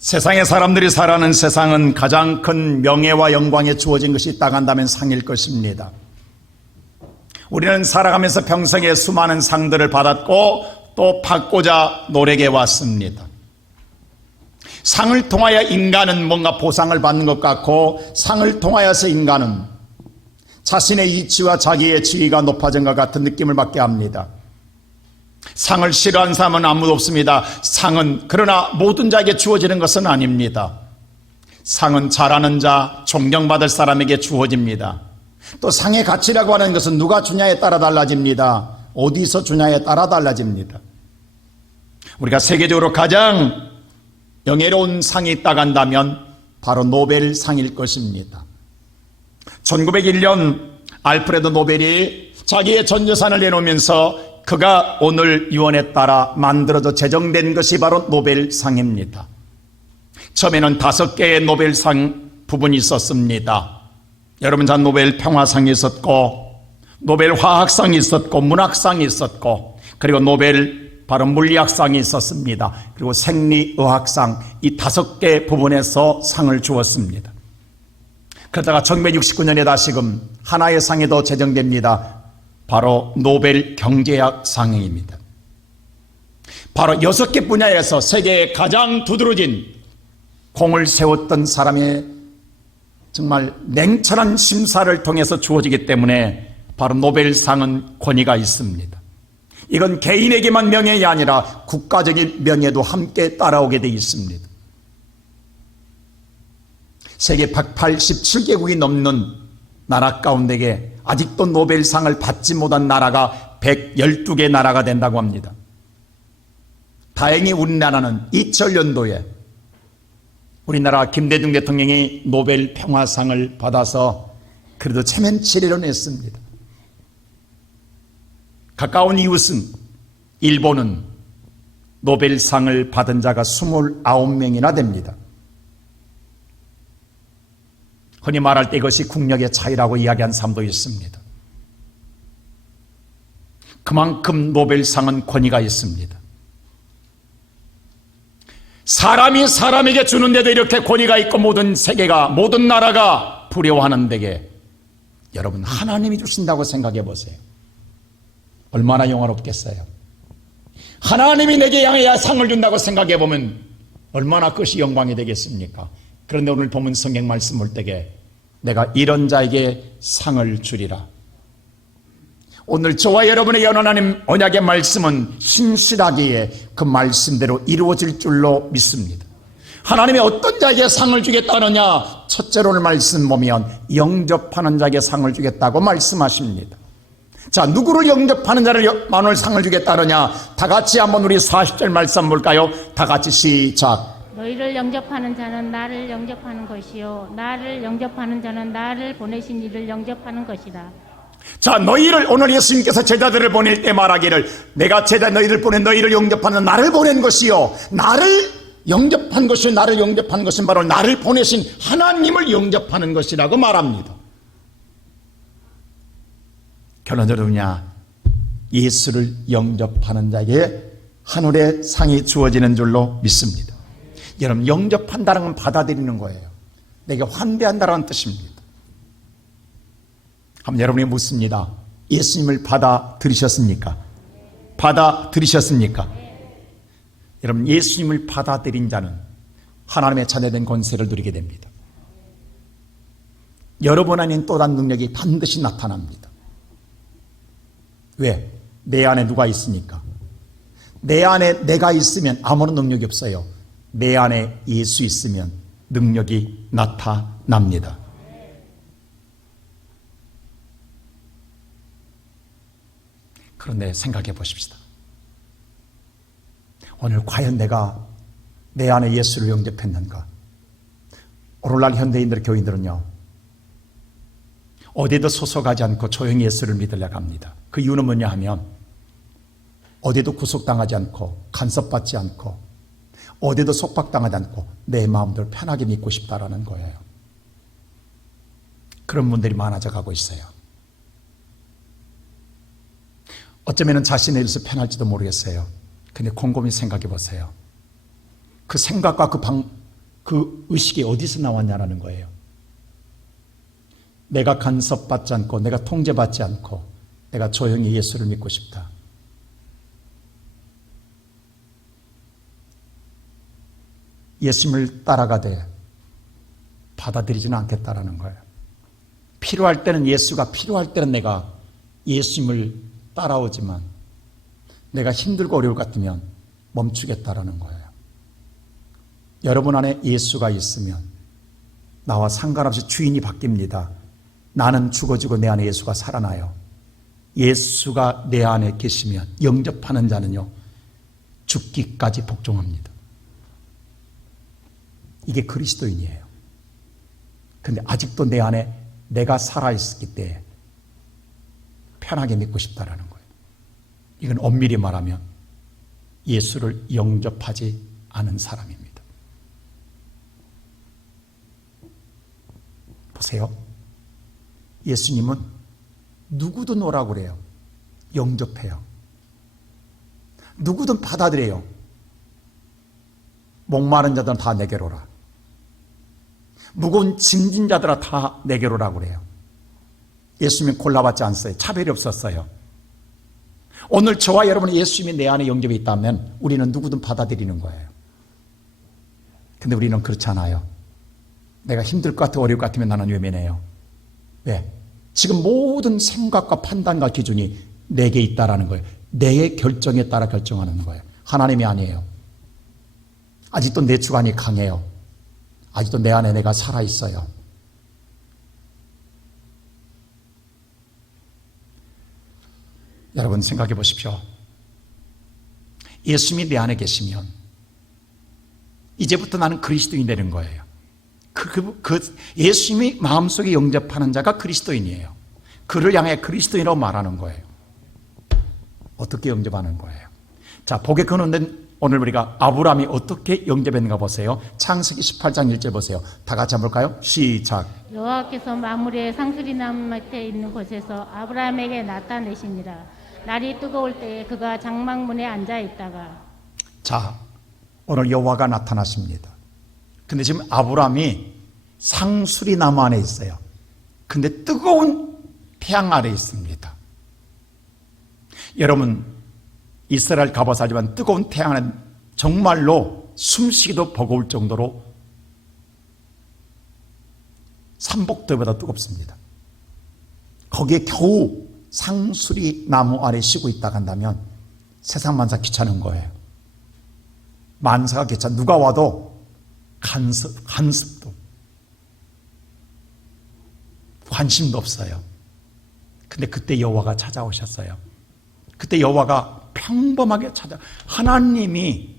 세상의 사람들이 살아가는 세상은 가장 큰 명예와 영광에 주어진 것이 있다고 한다면 상일 것입니다. 우리는 살아가면서 평생에 수많은 상들을 받았고 또 받고자 노력해 왔습니다. 상을 통하여 인간은 뭔가 보상을 받는 것 같고, 상을 통하여서 인간은 자신의 이치와 자기의 지위가 높아진 것 같은 느낌을 받게 합니다. 상을 싫어하는 사람은 아무도 없습니다. 상은 그러나 모든 자에게 주어지는 것은 아닙니다. 상은 잘하는 자, 존경받을 사람에게 주어집니다. 또 상의 가치라고 하는 것은 누가 주냐에 따라 달라집니다. 어디서 주냐에 따라 달라집니다. 우리가 세계적으로 가장 영예로운 상이 있다고 한다면 바로 노벨상일 것입니다. 1901년 알프레드 노벨이 자기의 전 재산을 내놓으면서 그가 오늘 유언에 따라 만들어져 제정된 것이 바로 노벨상입니다. 처음에는 5개의 노벨상 부분이 있었습니다. 여러분, 자, 노벨 평화상이 있었고, 노벨 화학상이 있었고, 문학상이 있었고, 그리고 노벨 바로 물리학상이 있었습니다. 그리고 생리의학상, 이 5개 부분에서 상을 주었습니다. 그러다가 1969년에 다시금 하나의 상이 더 제정됩니다. 바로 노벨 경제학상입니다. 바로 6개 분야에서 세계에 가장 두드러진 공을 세웠던 사람의 정말 냉철한 심사를 통해서 주어지기 때문에 바로 노벨상은 권위가 있습니다. 이건 개인에게만 명예가 아니라 국가적인 명예도 함께 따라오게 되어 있습니다. 세계 187개국이 넘는 나라 가운데에 아직도 노벨상을 받지 못한 나라가 112개 나라가 된다고 합니다. 다행히 우리나라는 2000년도에 우리나라 김대중 대통령이 노벨 평화상을 받아서 그래도 체면 치레를 냈습니다. 가까운 이웃은 일본은 노벨상을 받은 자가 29명이나 됩니다. 흔히 말할 때 이것이 국력의 차이라고 이야기한 사람도 있습니다. 그만큼 노벨상은 권위가 있습니다. 사람이 사람에게 주는데도 이렇게 권위가 있고 모든 세계가, 모든 나라가 부러워하는 데게 여러분, 하나님이 주신다고 생각해 보세요. 얼마나 영화롭겠어요. 하나님이 내게 향해 상을 준다고 생각해 보면 얼마나 그것이 영광이 되겠습니까? 그런데 오늘 보면 성경 말씀 볼 때에 내가 이런 자에게 상을 주리라. 오늘 저와 여러분에게 하나님 언약의 말씀은 신실하기에 그 말씀대로 이루어질 줄로 믿습니다. 하나님이 어떤 자에게 상을 주겠다느냐? 첫째로 오늘 말씀 보면 영접하는 자에게 상을 주겠다고 말씀하십니다. 자, 누구를 영접하는 자를 오늘 상을 주겠다느냐? 다 같이 한번 우리 40절 말씀 볼까요? 다 같이 시작. 너희를 영접하는 자는 나를 영접하는 것이요 나를 영접하는 자는 나를 보내신 이를 영접하는 것이다. 자, 너희를, 오늘 예수님께서 제자들을 보낼 때 말하기를 내가 제자 너희를 보낸 너희를 영접하는 나를 보낸 것이요 나를 영접한 것이, 나를 영접하는 것은 바로 나를 보내신 하나님을 영접하는 것이라고 말합니다. 결론적으로 예수를 영접하는 자에게 하늘의 상이 주어지는 줄로 믿습니다. 여러분, 영접한다는 건 받아들이는 거예요. 내게 환대한다는 뜻입니다. 한번 여러분이 묻습니다. 예수님을 받아들이셨습니까? 받아들이셨습니까? 여러분, 예수님을 받아들인 자는 하나님의 자녀된 권세를 누리게 됩니다. 여러분 안에 또 다른 능력이 반드시 나타납니다. 왜? 내 안에 누가 있으니까. 내 안에 내가 있으면 아무런 능력이 없어요. 내 안에 예수 있으면 능력이 나타납니다. 그런데 생각해 보십시다. 오늘 과연 내가 내 안에 예수를 영접했는가? 오늘날 현대인들, 교인들은요, 어디도 소속하지 않고 조용히 예수를 믿으려고 합니다. 그 이유는 뭐냐 하면 어디도 구속당하지 않고 간섭받지 않고 어디도 속박당하지 않고 내 마음대로 편하게 믿고 싶다라는 거예요. 그런 분들이 많아져 가고 있어요. 어쩌면 자신의 일에서 편할지도 모르겠어요. 근데 곰곰이 생각해 보세요. 그 생각과 그 의식이 어디서 나왔냐라는 거예요. 내가 간섭받지 않고 내가 통제받지 않고 내가 조용히 예수를 믿고 싶다. 예수님을 따라가되 받아들이지는 않겠다라는 거예요. 필요할 때는 예수가 필요할 때는 내가 예수님을 따라오지만 내가 힘들고 어려울 것 같으면 멈추겠다라는 거예요. 여러분 안에 예수가 있으면 나와 상관없이 주인이 바뀝니다. 나는 죽어지고 내 안에 예수가 살아나요. 예수가 내 안에 계시면 영접하는 자는요, 죽기까지 복종합니다. 이게 그리스도인이에요. 근데 아직도 내 안에 내가 살아있기 때문에 편하게 믿고 싶다라는 거예요. 이건 엄밀히 말하면 예수를 영접하지 않은 사람입니다. 보세요. 예수님은 누구든 오라고 그래요. 영접해요. 누구든 받아들여요. 목마른 자들은 다 내게로 오라. 무거운 짐진 자들아 다 내게로 오라고 그래요. 예수님은 골라받지 않았어요. 차별이 없었어요. 오늘 저와 여러분이 예수님이 내 안에 영접이 있다면 우리는 누구든 받아들이는 거예요. 근데 우리는 그렇지 않아요. 내가 힘들 것 같아 어려울 것 같으면 나는 외면해요. 왜? 지금 모든 생각과 판단과 기준이 내게 있다라는 거예요. 내 결정에 따라 결정하는 거예요. 하나님이 아니에요. 아직도 내 주관이 강해요. 아직도 내 안에 내가 살아있어요. 여러분 생각해 보십시오. 예수님이 내 안에 계시면 이제부터 나는 그리스도인이 되는 거예요. 예수님이 마음속에 영접하는 자가 그리스도인이에요. 그를 향해 그리스도인이라고 말하는 거예요. 어떻게 영접하는 거예요? 자, 복에 거는 오늘 우리가 아브라함이 어떻게 영접했는가 보세요. 창세기 18장 1절 보세요. 다 같이 한번 볼까요? 시작. 여호와께서 마므레 상수리나무 밑에 있는 곳에서 아브라함에게 나타내시니라. 날이 뜨거울 때에 그가 장막문에 앉아 있다가. 자, 오늘 여호와가 나타나십니다. 근데 지금 아브라함이 상수리나무 안에 있어요. 근데 뜨거운 태양 아래 있습니다. 여러분 이스라엘 가봐서 알지만 뜨거운 태양 안에 정말로 숨쉬기도 버거울 정도로 삼복도보다 뜨겁습니다. 거기에 겨우 상수리나무 아래 쉬고 있다 간다면 세상 만사 귀찮은 거예요. 만사가 귀찮아. 누가 와도 간섭도 관심도 없어요. 근데 그때 여호와가 찾아오셨어요. 그때 여호와가 평범하게 하나님이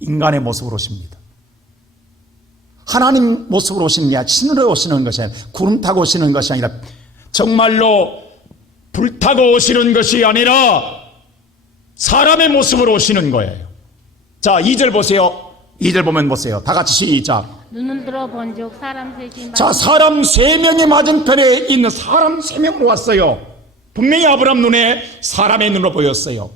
인간의 모습으로 오십니다. 하나님 모습으로 오시느냐, 신으로 오시는 것이 아니라, 구름 타고 오시는 것이 아니라, 정말로 불 타고 오시는 것이 아니라 사람의 모습으로 오시는 거예요. 자, 2절 보세요. 2절 보면 보세요. 다 같이 시작. 눈을 들어 본즉 사람 셋이. 자, 사람 3명의 맞은편에 있는 사람 3명으로 왔어요. 분명히 아브라함 눈에 사람의 눈으로 보였어요.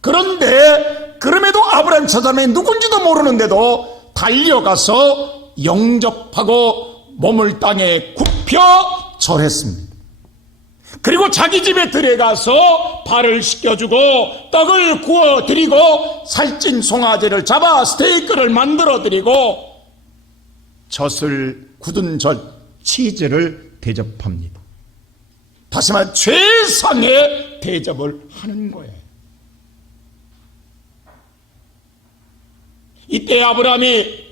그런데 그럼에도 아브라함 저 사람이 누군지도 모르는데도 달려가서 영접하고 몸을 땅에 굽혀 절했습니다. 그리고 자기 집에 들어가서 발을 씻겨주고 떡을 구워드리고 살찐 송아지를 잡아 스테이크를 만들어드리고 젖을 굳은 치즈를 대접합니다. 다시 말해 최상의 대접을 하는 거예요. 이때 아브라함이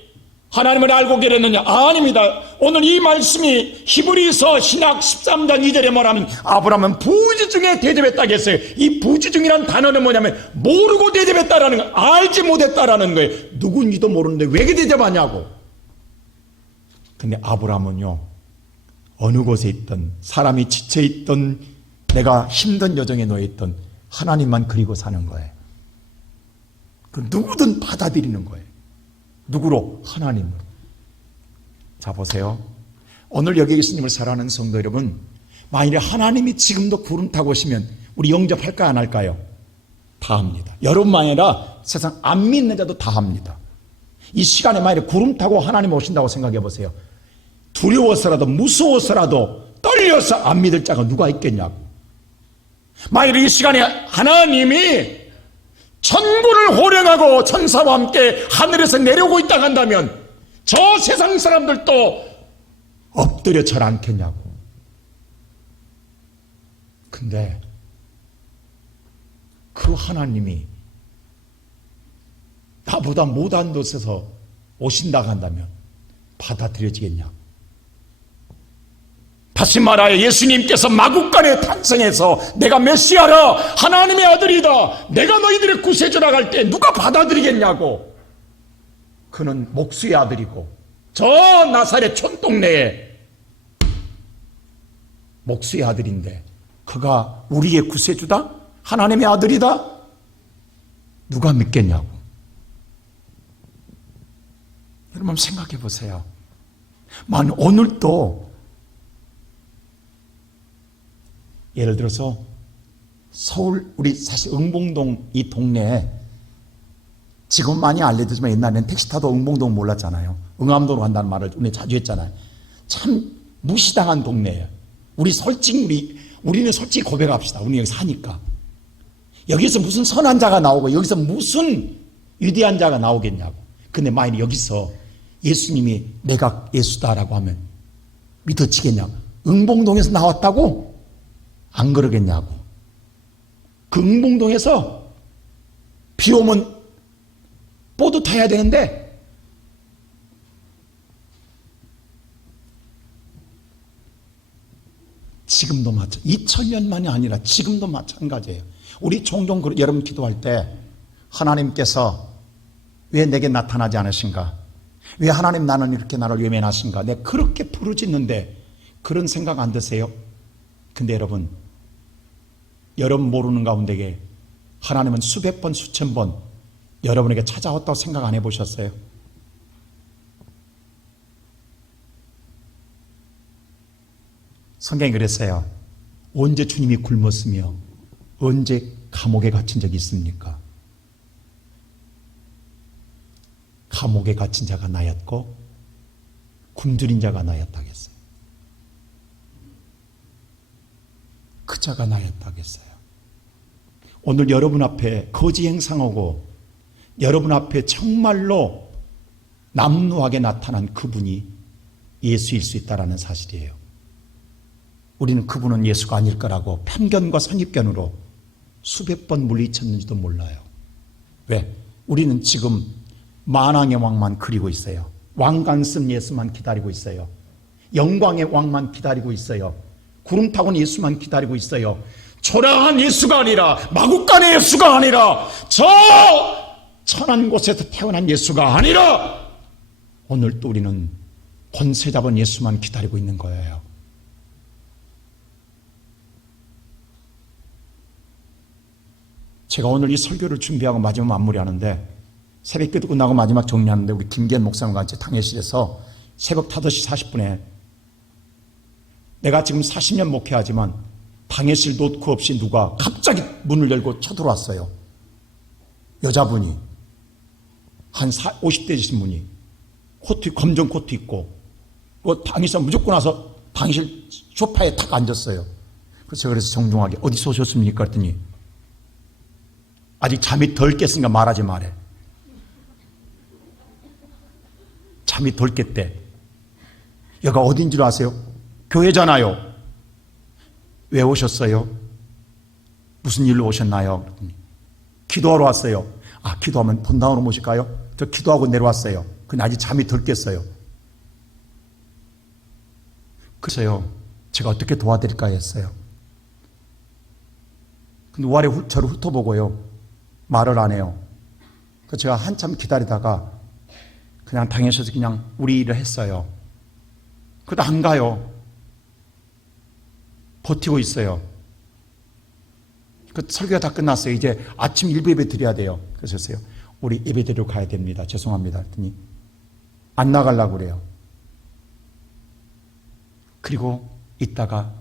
하나님을 알고 계렸느냐? 아닙니다. 오늘 이 말씀이 히브리서 신약 13장 2절에 뭐라면 아브라함은 부지중에 대접했다고 했어요. 이 부지중이라는 단어는 뭐냐면 모르고 대접했다라는 거예요. 알지 못했다라는 거예요. 누군지도 모르는데 왜 대접하냐고. 근데 아브라함은요, 어느 곳에 있던 사람이 지쳐있던 내가 힘든 여정에 놓여있던 하나님만 그리고 사는 거예요. 그 누구든 받아들이는 거예요. 누구로? 하나님으로. 자, 보세요. 오늘 여기 예수님을 사랑하는 성도 여러분, 만일에 하나님이 지금도 구름 타고 오시면 우리 영접할까 안 할까요? 다 합니다. 여러분만 아니라 세상 안 믿는 자도 다 합니다. 이 시간에 만약에 구름 타고 하나님 오신다고 생각해 보세요. 두려워서라도 무서워서라도 떨려서 안 믿을 자가 누가 있겠냐고. 만약에 이 시간에 하나님이 천군을 호령하고 천사와 함께 하늘에서 내려오고 있다 한다면 저 세상 사람들도 엎드려 절 않겠냐고. 근데 그 하나님이 나보다 못한 곳에서 오신다 한다면 받아들여지겠냐고. 다시 말하여 예수님께서 마구간에 탄생해서 내가 메시아라, 하나님의 아들이다, 내가 너희들의 구세주라 할 때 누가 받아들이겠냐고. 그는 목수의 아들이고 저 나사렛 촌동네에 목수의 아들인데 그가 우리의 구세주다? 하나님의 아들이다? 누가 믿겠냐고. 여러분 생각해 보세요. 만 오늘도 예를 들어서 서울 우리 사실 응봉동 이 동네에 지금 많이 알려지지만 옛날에는 택시 타도 응봉동 몰랐잖아요. 응암도로 간다는 말을 우리 자주 했잖아요. 참 무시당한 동네예요. 우리는 솔직히 고백합시다. 우리 여기 사니까. 여기서 무슨 선한 자가 나오고 여기서 무슨 위대한 자가 나오겠냐고. 근데 만약 여기서 예수님이 내가 예수다라고 하면 믿어지겠냐고. 응봉동에서 나왔다고? 안 그러겠냐고. 그 응봉동에서 비 오면 보드 타야 되는데 지금도 2000년만이 아니라 지금도 마찬가지예요. 우리 종종 여러분 기도할 때 하나님께서 왜 내게 나타나지 않으신가? 왜 하나님 나는 이렇게 나를 외면하신가? 내가 그렇게 부르짖는데 그런 생각 안 드세요? 근데 여러분 모르는 가운데에 하나님은 수백 번 수천 번 여러분에게 찾아왔다고 생각 안 해보셨어요? 성경이 그랬어요. 언제 주님이 굶었으며 언제 감옥에 갇힌 적이 있습니까? 감옥에 갇힌 자가 나였고 굶주린 자가 나였다겠어요. 그 자가 나였다겠어요. 오늘 여러분 앞에 거지 행상하고 여러분 앞에 정말로 남루하게 나타난 그분이 예수일 수 있다는 사실이에요. 우리는 그분은 예수가 아닐 거라고 편견과 선입견으로 수백 번 물리쳤는지도 몰라요. 왜? 우리는 지금 만왕의 왕만 그리고 있어요. 왕관쓴 예수만 기다리고 있어요. 영광의 왕만 기다리고 있어요. 구름 타고는 예수만 기다리고 있어요. 초라한 예수가 아니라 마구간의 예수가 아니라 저 천한 곳에서 태어난 예수가 아니라 오늘 또 우리는 권세 잡은 예수만 기다리고 있는 거예요. 제가 오늘 이 설교를 준비하고 마지막 마무리하는데 새벽기도 끝나고 마지막 정리하는데 우리 김기현 목사님과 같이 당회실에서 새벽 5시 40분에 내가 지금 40년 목회하지만 당회실 노크 없이 누가 갑자기 문을 열고 쳐들어왔어요. 여자분이 한 50대 되신 분이 검정 코트 입고 당회실 무조건 와서 당회실 소파에 탁 앉았어요. 그래서 정중하게 어디서 오셨습니까? 그랬더니 아직 잠이 덜 깼으니까 말하지 말해. 잠이 덜 깼대. 여기가 어딘 줄 아세요? 교회잖아요. 왜 오셨어요? 무슨 일로 오셨나요? 그랬더니 기도하러 왔어요. 아, 기도하면 본당으로 모실까요? 저 기도하고 내려왔어요. 근데 아직 잠이 덜 깼어요. 그래서요, 제가 어떻게 도와드릴까 했어요. 근데 우아래 저를 훑어보고요, 말을 안 해요. 그래서 제가 한참 기다리다가 그냥 당에서 그냥 우리 일을 했어요. 그래도 안 가요. 버티고 있어요. 그 설교가 다 끝났어요. 이제 아침 일부 예배 드려야 돼요. 그래서 했어요. 우리 예배 드리러 가야 됩니다. 죄송합니다. 했더니 안 나가려고 그래요. 그리고 있다가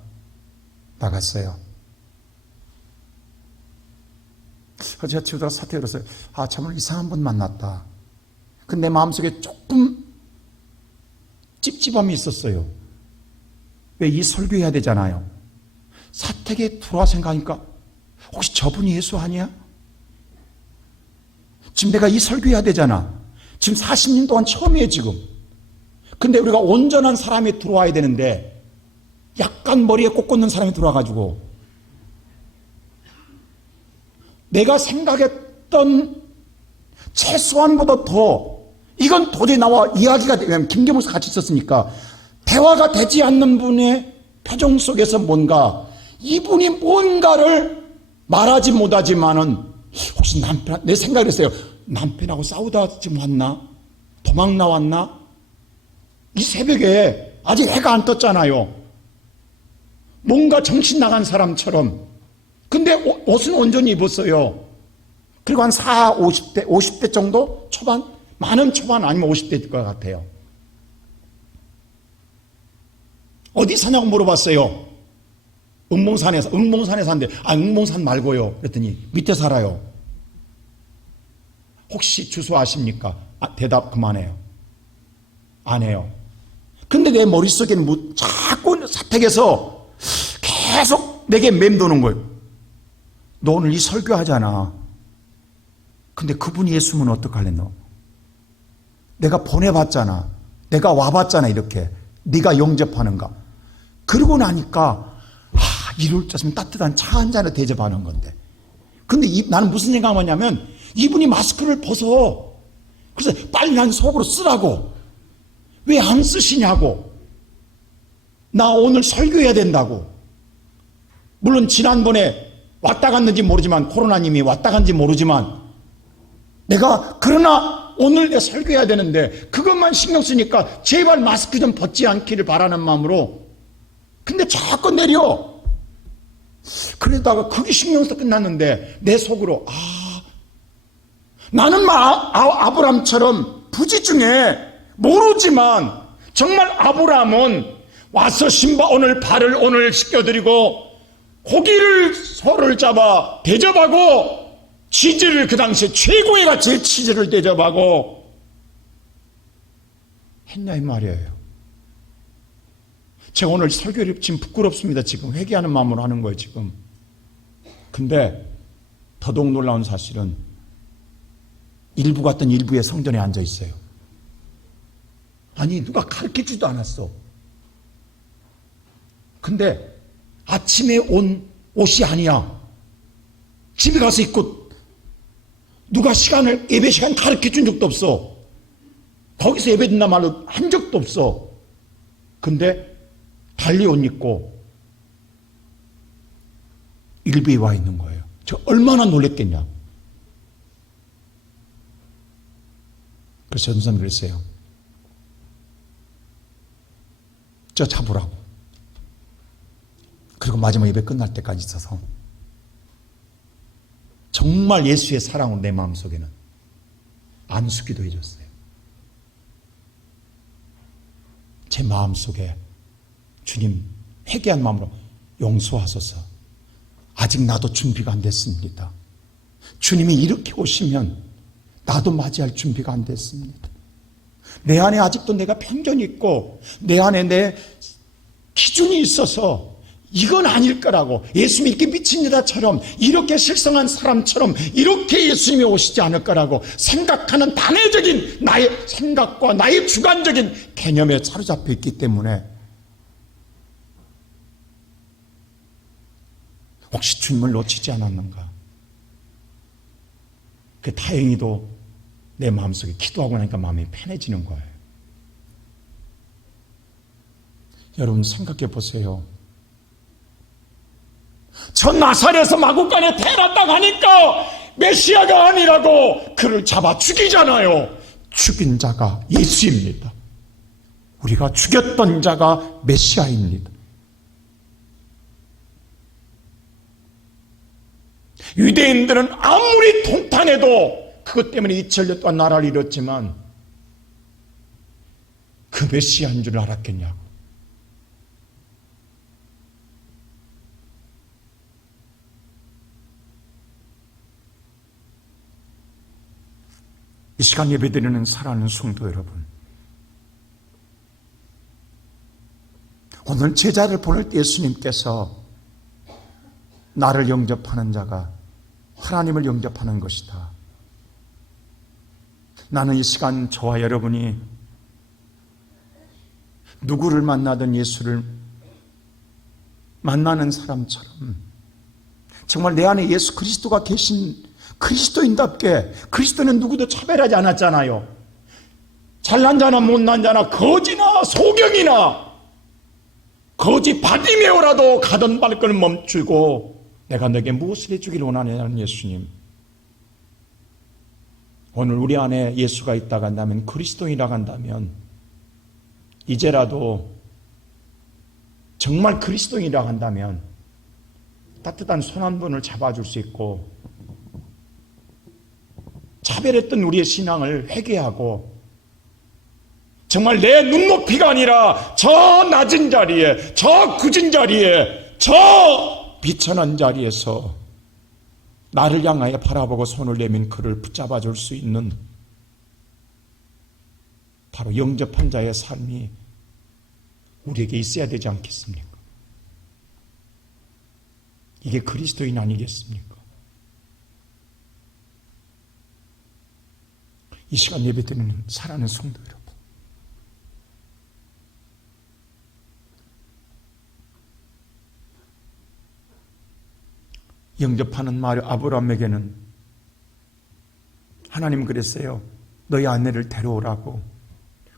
나갔어요. 그래서 제가 치우다가 사퇴를 했어요. 아, 정말 이상한 분 만났다. 근데 마음속에 조금 찝찝함이 있었어요. 왜 이 설교해야 되잖아요. 사택에 들어와 생각하니까 혹시 저분이 예수 아니야? 지금 내가 이 설교해야 되잖아. 지금 40년 동안 처음이에요 지금. 근데 우리가 온전한 사람이 들어와야 되는데 약간 머리에 꽂 꽂는 사람이 들어와가지고 내가 생각했던 최소한보다 더 이건 도저히 나와 이야기가 되면 김계 목사 같이 있었으니까 대화가 되지 않는 분의 표정 속에서 뭔가 이분이 뭔가를 말하지 못하지만은 혹시 남편, 내 생각을 했어요. 남편하고 싸우다 지금 왔나? 도망 나왔나? 이 새벽에 아직 해가 안 떴잖아요. 뭔가 정신 나간 사람처럼. 근데 옷은 온전히 입었어요. 그리고 한 50대 정도? 초반? 많은 초반 아니면 50대일 것 같아요. 어디 사냐고 물어봤어요. 은봉산에 사는데, 은봉산 말고요. 그랬더니, 밑에 살아요. 혹시 주소 아십니까? 대답 그만해요. 안 해요. 근데 내 머릿속에는 자꾸 사택에서 계속 내게 맴도는 거예요. 너 오늘 이 설교하잖아. 근데 그분이 예수면 어떡할래 너? 내가 보내봤잖아. 내가 와봤잖아 이렇게. 네가 영접하는가? 그러고 나니까 이럴 줄 알았으면 따뜻한 차 한 잔을 대접하는 건데. 근데 나는 무슨 생각을 하냐면 이분이 마스크를 벗어. 그래서 빨리 난 속으로 쓰라고. 왜 안 쓰시냐고. 나 오늘 설교해야 된다고. 물론 지난번에 왔다 갔는지 모르지만 코로나님이 왔다 갔는지 모르지만 내가 그러나 오늘 내 설교해야 되는데 그것만 신경 쓰니까 제발 마스크 좀 벗지 않기를 바라는 마음으로 근데 자꾸 내려. 그러다가 그게 신경 써서 끝났는데 내 속으로 나는 아브람처럼 부지 중에 모르지만 정말 아브람은 와서 오늘 발을 오늘 씻겨드리고 고기를 소를 잡아 대접하고 치즈를 그 당시에 최고의 가치의 치즈를 대접하고 했냐 이 말이에요. 제가 오늘 설교를 지금 부끄럽습니다. 지금 회개하는 마음으로 하는 거예요 지금. 근데 더더욱 놀라운 사실은 일부 같은 일부의 성전에 앉아 있어요. 아니 누가 가르쳐주지도 않았어. 근데 아침에 온 옷이 아니야. 집에 가서 입고 누가 예배 시간 가르쳐준 적도 없어. 거기서 예배 듣나 말로 한 적도 없어. 근데 달리 옷 입고 일부에 와 있는 거예요. 저 얼마나 놀랬겠냐. 그래서 전선 그랬어요. 저 잡으라고. 그리고 마지막 예배 끝날 때까지 있어서 정말 예수의 사랑으로 내 마음속에는 안수기도 해줬어요. 제 마음속에 주님 회개한 마음으로 용서하소서. 아직 나도 준비가 안 됐습니다. 주님이 이렇게 오시면 나도 맞이할 준비가 안 됐습니다. 내 안에 아직도 내가 편견이 있고 내 안에 내 기준이 있어서 이건 아닐 거라고, 예수님이 이렇게 미친 여자처럼 이렇게 실성한 사람처럼 이렇게 예수님이 오시지 않을 거라고 생각하는 단회적인 나의 생각과 나의 주관적인 개념에 사로잡혀 있기 때문에 혹시 주님을 놓치지 않았는가. 그 다행히도 내 마음속에 기도하고 나니까 마음이 편해지는 거예요. 여러분 생각해 보세요. 저 나사렛에서 마구간에 태어났다고 하니까 메시아가 아니라고 그를 잡아 죽이잖아요. 죽인 자가 예수입니다. 우리가 죽였던 자가 메시아입니다. 유대인들은 아무리 통탄해도 그것 때문에 2000년 동안 나라를 잃었지만 그 메시아인 줄 알았겠냐고. 이 시간 예배드리는 사랑하는 성도 여러분, 오늘 제자를 보낼 때 예수님께서 나를 영접하는 자가 하나님을 영접하는 것이다. 나는 이 시간 저와 여러분이 누구를 만나든 예수를 만나는 사람처럼 정말 내 안에 예수 그리스도가 계신 그리스도인답게, 그리스도는 누구도 차별하지 않았잖아요. 잘난 자나 못난 자나 거지나 소경이나 거지 바디메오라도 가던 발걸음 멈추고 내가 너에게 무엇을 해주기를 원하느냐는 예수님. 오늘 우리 안에 예수가 있다고 한다면, 그리스도인이라고 한다면 이제라도 정말 그리스도인이라고 한다면 따뜻한 손 한 번을 잡아줄 수 있고, 차별했던 우리의 신앙을 회개하고 정말 내 눈높이가 아니라 저 낮은 자리에, 저 굳은 자리에, 저 비천한 자리에서 나를 향하여 바라보고 손을 내민 그를 붙잡아 줄 수 있는 바로 영접한 자의 삶이 우리에게 있어야 되지 않겠습니까? 이게 그리스도인 아니겠습니까? 이 시간 예배드리는 사랑하는 성도 여러분, 영접하는 말 아브라함에게는 하나님 그랬어요. 너희 아내를 데려오라고.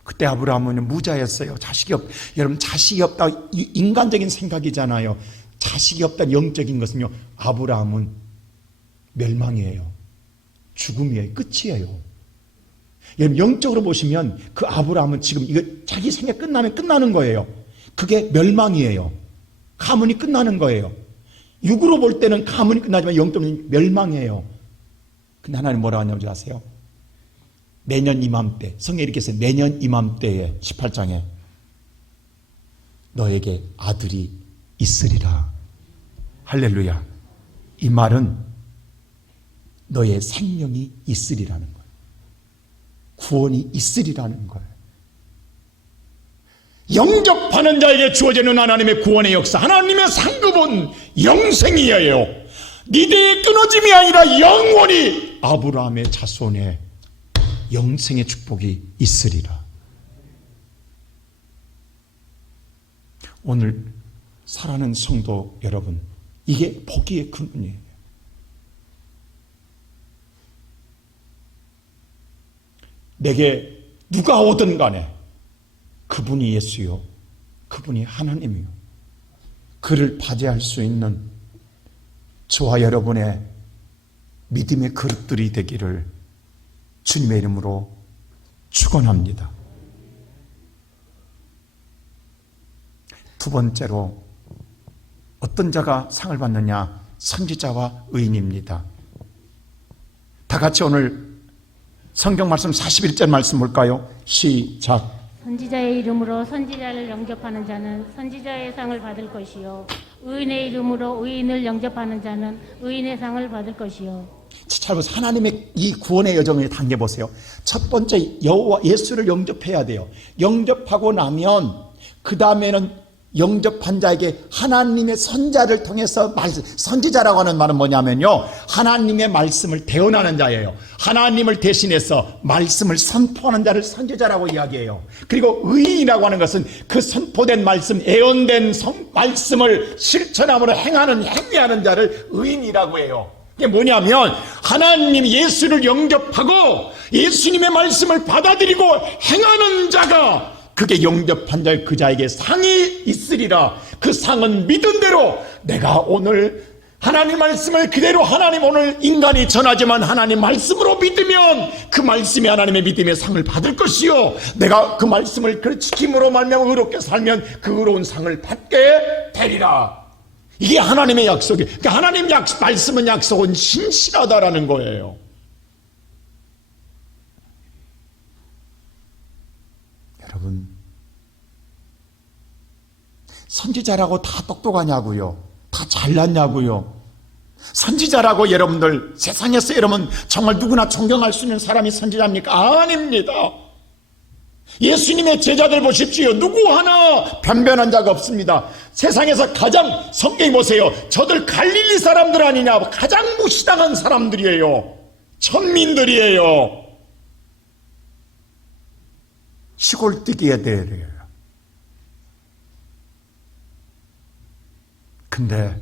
그때 아브라함은 무자였어요. 여러분 자식이 없다 인간적인 생각이잖아요. 자식이 없다 영적인 것은요, 아브라함은 멸망이에요. 죽음이에요. 끝이에요. 여러분 영적으로 보시면 그 아브라함은 지금 이거 자기 생애 끝나면 끝나는 거예요. 그게 멸망이에요. 가문이 끝나는 거예요. 육으로 볼 때는 가문이 끝나지만 영적으로는 멸망이에요. 근데 하나님 뭐라고 하냐고 아세요? 내년 이맘때, 성경에 이렇게 써요. 내년 이맘때에 18장에 너에게 아들이 있으리라. 할렐루야. 이 말은 너의 생명이 있으리라는 거예요. 구원이 있으리라는 거예요. 영접하는 자에게 주어지는 하나님의 구원의 역사, 하나님의 상급은 영생이에요. 미래의 끊어짐이 아니라 영원히 아브라함의 자손에 영생의 축복이 있으리라. 오늘 사랑하는 성도 여러분, 이게 복의 근원이에요. 내게 누가 오든 간에 그분이 예수요, 그분이 하나님이요, 그를 받아할 수 있는 저와 여러분의 믿음의 그릇들이 되기를 주님의 이름으로 축원합니다. 두 번째로 어떤 자가 상을 받느냐? 선지자와 의인입니다. 다 같이 오늘 성경 말씀 41절 말씀 볼까요? 시작. 선지자의 이름으로 선지자를 영접하는 자는 선지자의 상을 받을 것이요, 의인의 이름으로 의인을 영접하는 자는 의인의 상을 받을 것이요. 잘 보세요. 하나님의 이 구원의 여정을 단계 보세요. 첫 번째 여호와 예수를 영접해야 돼요. 영접하고 나면 그 다음에는 영접한 자에게 하나님의 선자를 통해서 선지자라고 하는 말은 뭐냐면요, 하나님의 말씀을 대언하는 자예요. 하나님을 대신해서 말씀을 선포하는 자를 선지자라고 이야기해요. 그리고 의인이라고 하는 것은 그 선포된 말씀, 예언된 말씀을 실천함으로 행위하는 자를 의인이라고 해요. 이게 뭐냐면 하나님 예수를 영접하고 예수님의 말씀을 받아들이고 행하는 자가, 그게 영접한 자, 그 자에게 상이 있으리라. 그 상은 믿은 대로, 내가 오늘 하나님 말씀을 그대로, 하나님 오늘 인간이 전하지만 하나님 말씀으로 믿으면 그 말씀이 하나님의 믿음의 상을 받을 것이요, 내가 그 말씀을 지킴으로 말미암아 의롭게 살면 그 의로운 상을 받게 되리라. 이게 하나님의 약속이에요. 그러니까 하나님 말씀은 약속은 신실하다라는 거예요. 여러분, 선지자라고 다 똑똑하냐고요? 다 잘났냐고요? 선지자라고 여러분들 세상에서 여러분 정말 누구나 존경할 수 있는 사람이 선지자입니까? 아닙니다. 예수님의 제자들 보십시오. 누구 하나 변변한 자가 없습니다. 세상에서 가장 성경에 보세요. 저들 갈릴리 사람들 아니냐, 가장 무시당한 사람들이에요. 천민들이에요. 시골 뛰기에 대해요. 근데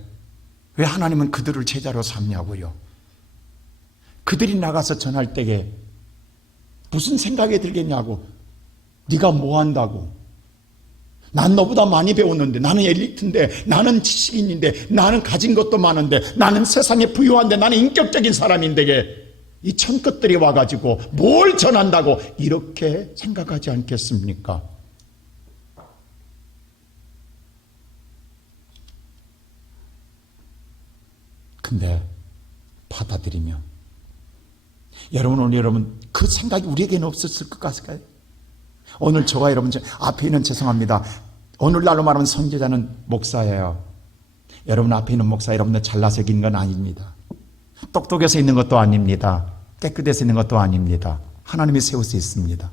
왜 하나님은 그들을 제자로 삼냐고요? 그들이 나가서 전할 때에 무슨 생각이 들겠냐고. 네가 뭐 한다고? 난 너보다 많이 배웠는데, 나는 엘리트인데, 나는 지식인인데, 나는 가진 것도 많은데, 나는 세상에 부유한데, 나는 인격적인 사람인데, 이 천것들이 와가지고 뭘 전한다고 이렇게 생각하지 않겠습니까? 근데 받아들이면 여러분, 오늘 여러분 그 생각이 우리에게는 없었을 것 같을까요? 오늘 저와 여러분 앞에 있는, 죄송합니다, 오늘날로 말하면 선지자는 목사예요. 여러분 앞에 있는 목사 여러분들 잘나서 있는 건 아닙니다. 똑똑해서 있는 것도 아닙니다. 깨끗해서 있는 것도 아닙니다. 하나님이 세울 수 있습니다.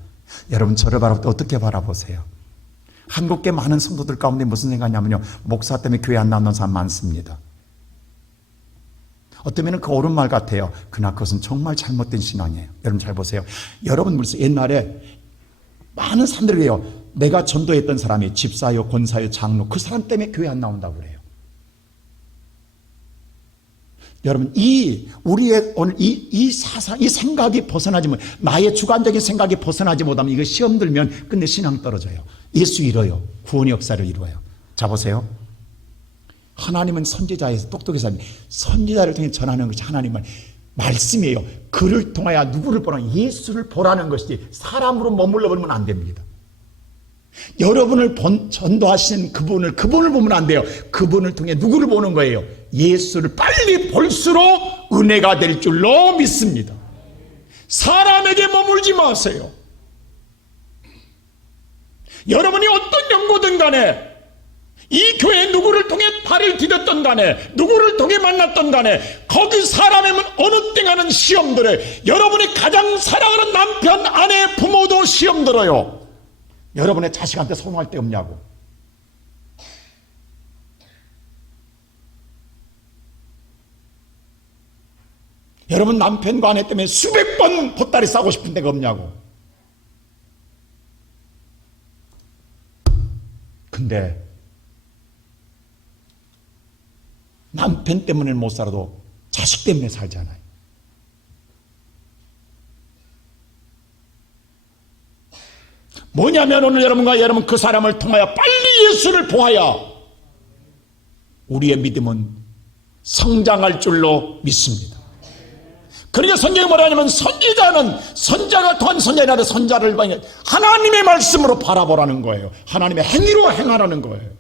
여러분 저를 바라볼 때 어떻게 바라보세요? 한국계 많은 성도들 가운데 무슨 생각이냐면요, 목사 때문에 교회 안 나오는 사람 많습니다. 어쩌면 그 옳은 말 같아요. 그러나 그것은 정말 잘못된 신앙이에요. 여러분 잘 보세요. 여러분 물론 옛날에 많은 사람들이 그래요. 내가 전도했던 사람이 집사요, 권사요, 장로, 그 사람 때문에 교회 안 나온다고 그래요. 여러분, 우리의 오늘 이 사상, 이 생각이 벗어나지 못, 나의 주관적인 생각이 벗어나지 못하면 이거 시험 들면 끝내 신앙 떨어져요. 예수 잃어요. 구원의 역사를 이루어요. 자, 보세요. 하나님은 선지자에서 똑똑해서 선지자를 통해 전하는 것이 하나님의 말씀이에요. 그를 통하여 누구를 보라? 예수를 보라는 것이지 사람으로 머물러 버리면 안 됩니다. 여러분을 전도하시는 그분을 보면 안 돼요. 그분을 통해 누구를 보는 거예요? 예수를 빨리 볼수록 은혜가 될 줄로 믿습니다. 사람에게 머물지 마세요. 여러분이 어떤 연고든 간에, 이 교회에 누구를 통해 발을 디뎠던 간에, 누구를 통해 만났던 간에, 거기 사람에는 어느 땡하는 시험들에 여러분이 가장 사랑하는 남편, 아내, 부모도 시험 들어요. 여러분의 자식한테 소통할 데 없냐고. 여러분 남편과 아내 때문에 수백 번 보따리 싸고 싶은 데가 없냐고. 근데 남편 때문에 못 살아도 자식 때문에 살잖아요. 뭐냐면 오늘 여러분과 여러분 그 사람을 통하여 빨리 예수를 보아야 우리의 믿음은 성장할 줄로 믿습니다. 그러니까 성경이 뭐라 하냐면 선지자는 선자가 통한 선자이라도 선자를 하나님의 말씀으로 바라보라는 거예요. 하나님의 행위로 행하라는 거예요.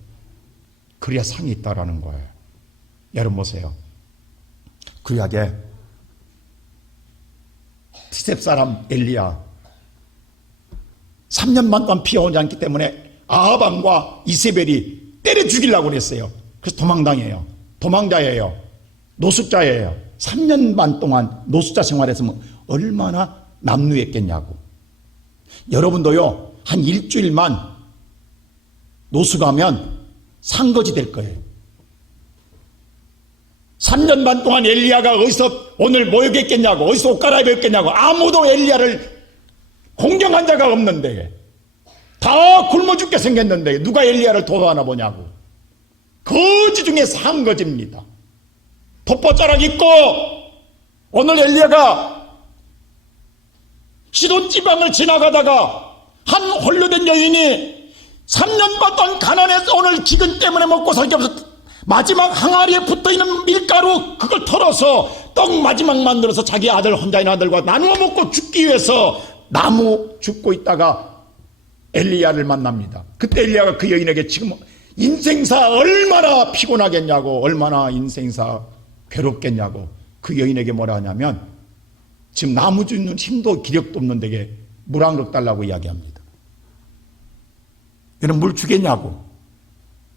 그래야 상이 있다라는 거예요. 여러분 보세요. 구약에 티셉 사람 엘리야 3년 반 동안 비 오지 않기 때문에 아합왕과 이세벨이 때려 죽이려고 했어요. 그래서 도망당해요. 도망자예요. 노숙자예요. 3년 반 동안 노숙자 생활했으면 얼마나 남루했겠냐고. 여러분도요, 한 일주일만 노숙하면 상거지 될 거예요. 3년 반 동안 엘리야가 어디서 오늘 모여겠냐고, 어디서 옷 갈아입었겠냐고. 아무도 엘리야를 공경한 자가 없는데, 다 굶어 죽게 생겼는데 누가 엘리야를 도와하나 보냐고. 거지 중에 상거지입니다. 덮보자락 입고 오늘 엘리야가 시돈 지방을 지나가다가 한 홀로 된 여인이 3년 반 동안 가난해서 오늘 기근 때문에 먹고 살 게 없어 마지막 항아리에 붙어있는 밀가루 그걸 털어서 떡 마지막 만들어서 자기 아들 혼자인 아들과 나누어 먹고 죽기 위해서 나무 죽고 있다가 엘리야를 만납니다. 그때 엘리야가 그 여인에게 지금 인생사 얼마나 피곤하겠냐고, 얼마나 인생사 괴롭겠냐고 그 여인에게 뭐라 하냐면 지금 나무 줍는 힘도 기력도 없는 데게 물 한 그릇 달라고 이야기합니다. 얘는 물 주겠냐고.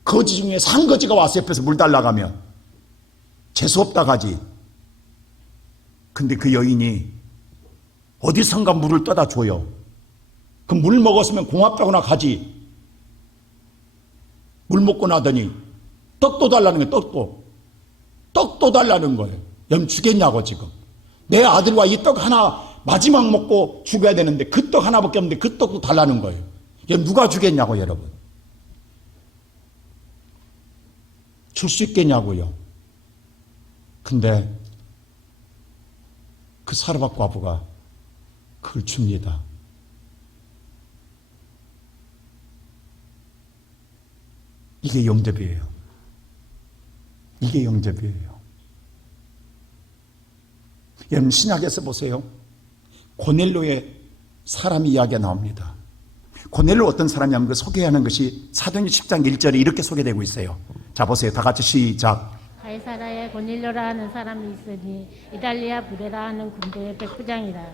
거지 중에 상거지가 와서 옆에서 물 달라고 하면 재수없다 가지. 근데 그 여인이 어디선가 물을 떠다 줘요. 그 물 먹었으면 고맙다거나 가지. 물 먹고 나더니 떡도 달라는 거예요. 떡도 달라는 거예요. 여러분 주겠냐고 지금. 내 아들과 이 떡 하나 마지막 먹고 죽어야 되는데 그 떡 하나밖에 없는데 그 떡도 달라는 거예요. 여러분 누가 주겠냐고 여러분. 줄 수 있겠냐고요. 근데 그 사르밧 과부가 그걸 줍니다. 이게 영접이에요. 이게 영접이에요. 여러분 신약에서 보세요. 고넬로의 사람 이야기가 나옵니다. 고넬로 어떤 사람이냐면 그 소개하는 것이 사도행전 10장 1절에 이렇게 소개되고 있어요. 자 보세요. 다 같이 시작. 가이사라에 고넬료라 하는 사람이 있으니 이달리아 부대라 하는 군대의 백부장이라.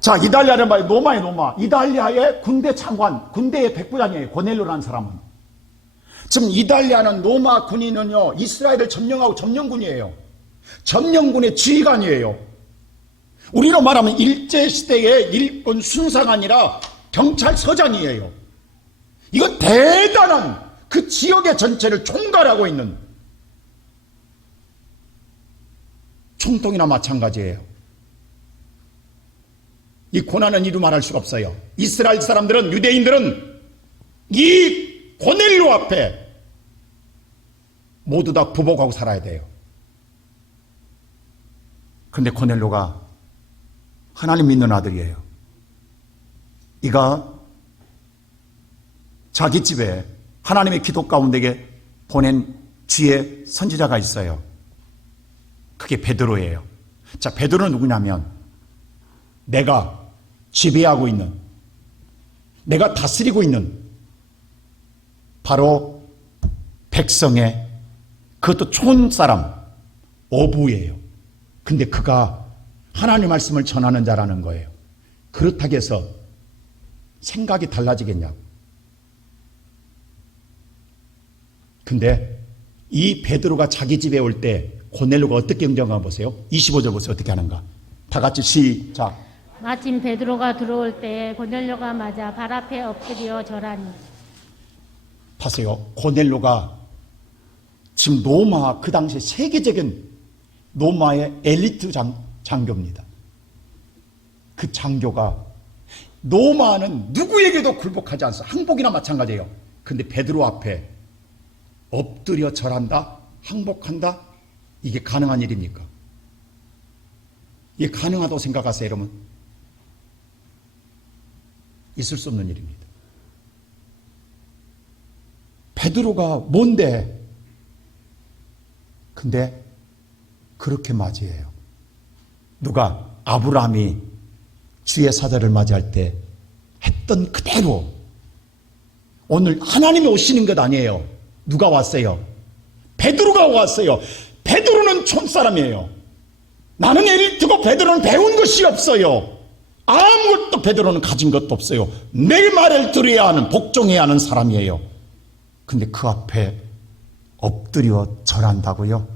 자 이달리아는 말이 노마의 노마. 이달리아의 군대 장관, 군대의 백부장이에요. 고넬로라는 사람은. 지금 이달리아는 로마 군인은요 이스라엘을 점령하고 점령군이에요. 점령군의 지휘관이에요. 우리로 말하면 일제시대의 일본 순사가 아니라 경찰서장이에요. 이건 대단한 그 지역의 전체를 총괄하고 있는 총통이나 마찬가지예요. 이 고난은 이루 말할 수가 없어요. 이스라엘 사람들은, 유대인들은 이 고넬로 앞에 모두 다 부복하고 살아야 돼요. 그런데 고넬로가 하나님 믿는 아들이에요. 이가 자기 집에 하나님의 기도 가운데에 보낸 주의 선지자가 있어요. 그게 베드로예요. 자, 베드로는 누구냐면 내가 지배하고 있는, 내가 다스리고 있는 바로 백성의 그것도 촌사람 어부예요. 근데 그가 하나님 말씀을 전하는 자라는 거예요. 그렇다고 해서 생각이 달라지겠냐고. 근데 이 베드로가 자기 집에 올 때 고넬로가 어떻게 응정하나 보세요. 25절 보세요. 어떻게 하는가. 다 같이 시작. 마침 베드로가 들어올 때 고넬료가 맞아 발 앞에 엎드려 절하니. 보세요. 고넬로가 지금 로마 그 당시에 세계적인 로마의 엘리트 장교입니다. 그 장교가 로마는 누구에게도 굴복하지 않습니다. 항복이나 마찬가지예요. 근데 베드로 앞에 엎드려 절한다? 항복한다? 이게 가능한 일입니까? 이게 가능하다고 생각하세요, 여러분? 있을 수 없는 일입니다. 베드로가 뭔데? 근데 그렇게 맞이해요. 누가? 아브라함이 주의 사자를 맞이할 때 했던 그대로 오늘 하나님이 오시는 것 아니에요. 누가 왔어요? 베드로가 왔어요. 베드로는 촌사람이에요. 나는 엘리트고 베드로는 배운 것이 없어요. 아무것도 베드로는 가진 것도 없어요. 내 말을 들어야 하는, 복종해야 하는 사람이에요. 근데 그 앞에 엎드려 절한다고요?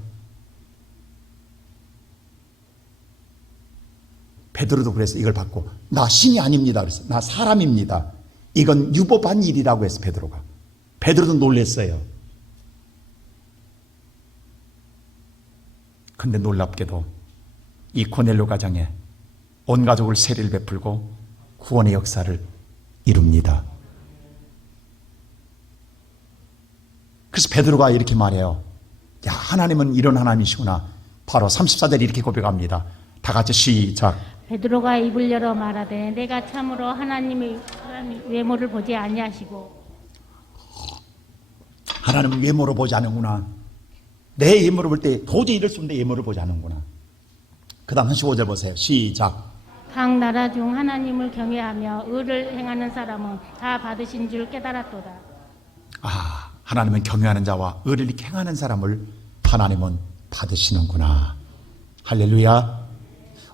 베드로도 그래서 이걸 받고 나 신이 아닙니다. 그래서 나 사람입니다. 이건 유법한 일이라고 해서 베드로가. 베드로도 놀랬어요. 근데 놀랍게도 이 고넬료 가정에 온 가족을 세례를 베풀고 구원의 역사를 이룹니다. 그래서 베드로가 이렇게 말해요. 야, 하나님은 이런 하나님이시구나. 바로 34절에 이렇게 고백합니다. 다 같이 시작. 베드로가 입을 열어 말하되 내가 참으로 하나님의 외모를 보지 아니하시고. 하나님은 외모로 보지 않는구나. 내 외모를 볼 때 도저히 이럴 수 없는데 외모를 보지 않는구나. 그 다음 15절 보세요. 시작. 각 나라 중 하나님을 경외하며 의를 행하는 사람은 다 받으신 줄 깨달았도다. 아, 하나님은 경외하는 자와 의를 행하는 사람을 하나님은 받으시는구나. 할렐루야.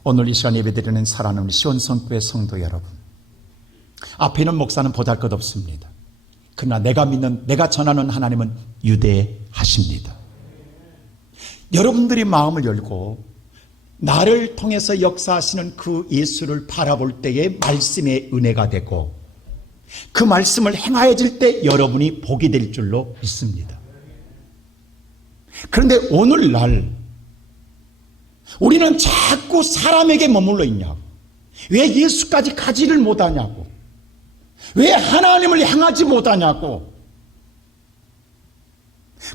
오늘 이 시간 예배드리는 사랑하는 시온성교회 성도 여러분, 앞에 있는 목사는 보잘것없습니다. 그러나 내가 믿는, 내가 전하는 하나님은 유대하십니다. 여러분들이 마음을 열고 나를 통해서 역사하시는 그 예수를 바라볼 때에 말씀의 은혜가 되고 그 말씀을 행하여질 때 여러분이 복이 될 줄로 믿습니다. 그런데 오늘날 우리는 자꾸 사람에게 머물러 있냐고, 왜 예수까지 가지를 못하냐고, 왜 하나님을 향하지 못하냐고.